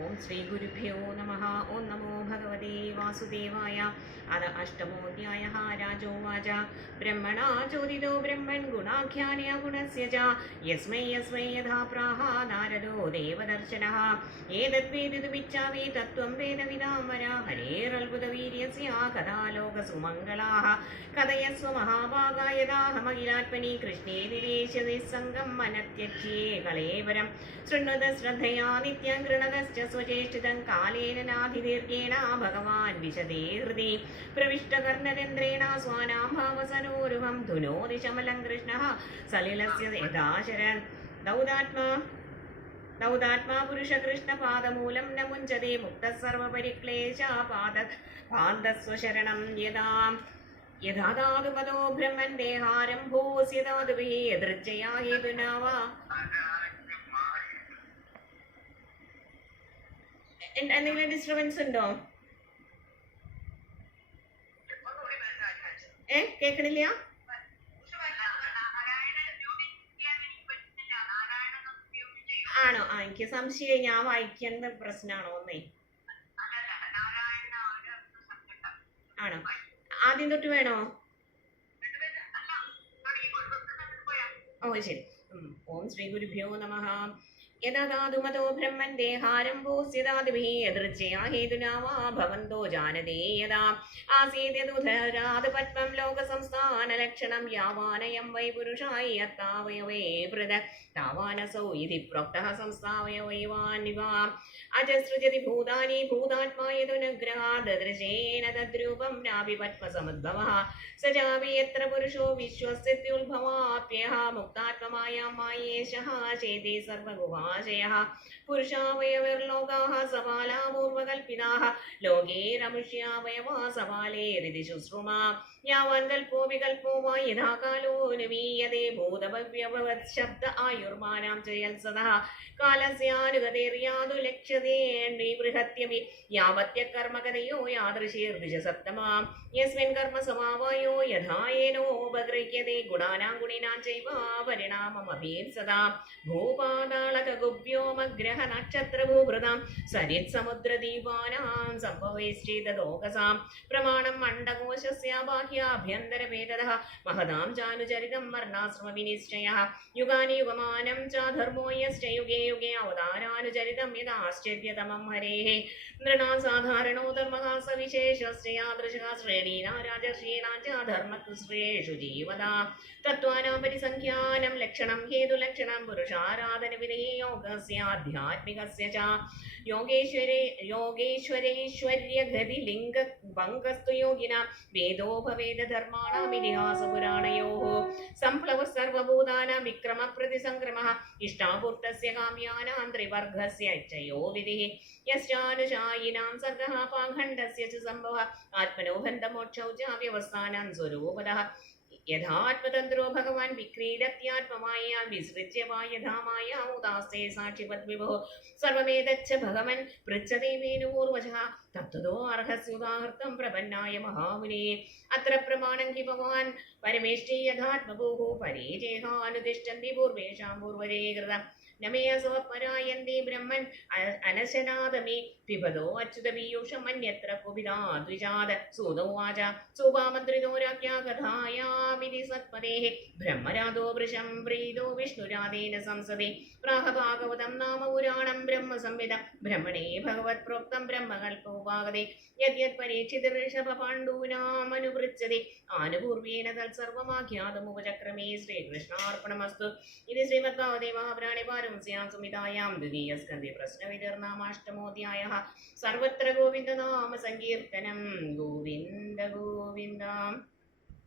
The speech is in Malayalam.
ഓം ശ്രീ ഗുരുഭ്യോ നമഃ. ഓം നമോ ഭഗവതേ വാസുദേവായ. അത അഷ്ടമോധ്യായഃ. രാജോവാച ബ്രഹ്മണാ ചോദിതോ ബ്രഹ്മൺ ഗുണാഖ്യാനയ ഗുണസ്യ ച യസ്മൈ യസ്മൈ യഥാ പ്രാഹ നാരദോ ദേവദർശനഃ ഏതദ്വേദിതുമിച്ഛാമി തത്വം വേദവിദാം വര ഹരേരത്ഭുതവീര്യസ്യ കഥാ ലോകസുമംഗളാഃ കഥയസ്വ മഹാഭാഗാ യഥാഹമഖിലാത്മനി കൃഷ്ണേ നിവേശ നിസ്സംഗം മനത്യക്ഷ്യേ കളേവരം ശൃണ്വത ശ്രദ്ധയാ നിത്യം ഗൃണതശ്ച സ്വചേഷ്ടിതം കാലേന നാധിദീർഘേണ ഭഗവാൻ വിശദേ ഹൃദി പ്രവിഷ്ടകർണരേന്ദ്രേണ സ്വാനാം ഭാവസരോരുഹം ധുനോതി ശമലം കൃഷ്ണഃ സലിലസ്യ യഥാശരൻ ദൗതാത്മാ പുരുഷ കൃഷ്ണ പാദമൂലം ന മുഞ്ചതേ മുക്ത സർവപരിക്ലേശ പാദസ്വശരണം യഥാധാതുപദോ ബ്രഹ്മൻ ദേഹാരംഭോസ്യതാതുഭിः യദൃച്ഛയാ ഹേതുനാ വാ. എന്തെങ്കിലും ഡിസ്റ്റർബൻസ് ഉണ്ടോ? കേൾക്കണില്ല? ആണോ? എനിക്ക് സംശയം ഞാൻ വായിക്കേണ്ട പ്രശ്നമാണോ ഒന്നേ. ആണോ? ആദ്യം തൊട്ട് വേണോ? ഓ ശരി. ഓം ശ്രീ ഗുരുഭ്യോ നമഃ. യഥാധാതുമതോ ബ്രഹ്മൻ ദേഹാരംഭോസ്യതാദിഭിः യദൃച്ഛയാ ഹേതുനാ വാ ഭവന്തോ ജാനതേ യഥാ ആസീദ്യദുധരാദപത്മം ലോകസംസ്ഥാനലക്ഷണം യാവാനയം വൈ പുരുഷായ യത്താവയവേ പൃഥക് താവാനസൗ ഇതി പ്രോക്തഃ സംസ്ഥാവയവൈവാനിവാ അജസൃജതി ഭൂതാനി ഭൂതാത്മാ യദുനഗ്രഹാദ് ദൃശേന തദ്രൂപം നാഭി പത്മസമുദ്ഭവഃ സ ചാപി യത്ര പുരുഷോ വിശ്വസ്യത്യുത്ഭവാപ്യഃ മുക്താത്മമായാ മായേശഃ ചേതി സർവഗുഹാശയഃ പുരുഷാവയവിർലോകാഃ സപാലാ പൂർവകൽപിതാഃ ലോകേ രമുഷ്യാവയവാ സപാലേരിതി ശുശ്രുമാ യാവൻ കൽപ്പോ വികൽപ്പോ വാ യഥാ കാലോ നവീയതേ ഭൂതഭവ്യഭവത് ശബ്ദ ആയുർമാനാം ച യൽസദഃ കാലസ്യാനുഗതേർയാതു ലക്ഷ്യതേ ബൃഹത്യവി യാവത്യ കർമ്മകതയോ യാദൃശീർദിശ സപ്തമാം യസ്മിൻ കർമ്മ സമാവായോ യഥായേനോപഗൃഹ്യതേ ഗുണാനാം ഗുണിനാം ചൈവ പരിണാമമഭീത്സദാ ഭൂപാതാളകഗുഭ്യോമഗ്രഹ നക്ഷത്രഭൂഭൃതാം സരിത് സമുദ്രദീപാനാം സംഭവൈശ്ചേതലോകസാം പ്രമാണം മണ്ഡകോശസ്യ ബാഹ്യാഭ്യന്തരഭേദഃ മഹതാം ചാനുചരിതം വർണ്ണാശ്രമവിനിശ്ചയഃ യുഗാനി യുഗമാനം ച ധർമ്മോ യശ്ച യുഗേ യുഗേ അവതാരാനുചരിതം യഥാശ്ചര്യതമം ഹരേഃ നൃണാ സാധാരണോ ധർമ്മഃ സവിശേഷസ്യ യാദൃശഃ ശ്രേണീനാ രാജർഷീണാ ച ധർമ്മത്തുശ്രേഷു ജീവതാ തത്വാനാം പരിസംഖ്യാനം ലക്ഷണം ഹേതുലക്ഷണം പുരുഷാരാധനവിധേയ യോഗസ്യ ആധ്യാത്മികസ്യ ച യോഗേശ്വരൈശ്വര്യഗതി ലിംഗ ഭംഗസ്തു യോഗിനാ വേദോപവേദ ധർമാണാം ഇതിഹാസ പുരാണയോഃ സംപ്ലവ സർവഭൂതാനാം വിക്രമ പ്രതിസംക്രമഃ ഇഷ്ടാപൂർത്തസ്യ കാമ്യാനാം ത്രിവർഗസ്യ ഇച്ഛയോ വിധിഃ യസ്യാനുശായിനാം സർഗഃ പാഖണ്ഡസ്യ ച സംഭവഃ ആത്മനോ ബന്ധമോക്ഷൗ ച വ്യവസ്ഥാനാം സ്വരൂപതഃ യഥാത്മതന്ത്രോ ഭഗവാൻ വിക്രീഡത്യാത്മമായ വിസൃജ്യ വാ യഥാ മായ ഉദാസ്തേ സാക്ഷിവത് വിഭോ സർവമേതച്ഛ ഭഗവൻ പൃച്ഛതേ വേനുപൂർവജഃ തത്വതോ അർഹസ്യുദാഹൃതം പ്രപന്നായ മഹാമുനേ അത്ര പ്രമാണം കി ഭഗവാൻ പരമേഷ്ഠി യഥാത്മഭൂഃ പരേജേഹാനുതിഷ്ഠന്തി പൂർവേഷാം പൂർവജേ കൃതം നമേയസോ പരായന്തി ബ്രഹ്മൻ അനശനാദമേ പിബതോ അച്യുതപീയൂഷം അന്യത്ര കുപിതാ ദ്വിജാത സൂതോവാച സുഭാമന്ത്രിതോ രാജ്ഞാ കഥായാമിതി സത്പദേഃ ബ്രഹ്മരാധോ വൃഷം പ്രീതോ വിഷ്ണുരാധേന സംസദേ പ്രാഹ ഭാഗവതം നാമ പുരാണം ബ്രഹ്മസംഹിതം ബ്രഹ്മണേ ഭഗവത് പ്രോക്തം ബ്രഹ്മകൽപ്പോപാഗതേ യദ്യത് പരീക്ഷിത ഋഷഭ പാണ്ഡൂനാമനുപൃച്ഛതി ആനുപൂർവേണ തത്സർവമാഖ്യാതമുപചക്രമേ ശ്രീകൃഷ്ണാർപ്പണമസ്തു. ഇത് ശ്രീമദ്ഭാഗവതേ മഹാപുരാണേ പാരംസ്യാം സംഹിതായാം ദ്വിതീയസ്കന്ധേ പ്രശ്നവിതർനാമാഷ്ടമോധ്യായഃ. സർവത്ര ഗോവിന്ദനാമ സങ്കീർത്തനം. ഗോവിന്ദ ഗോവിന്ദ.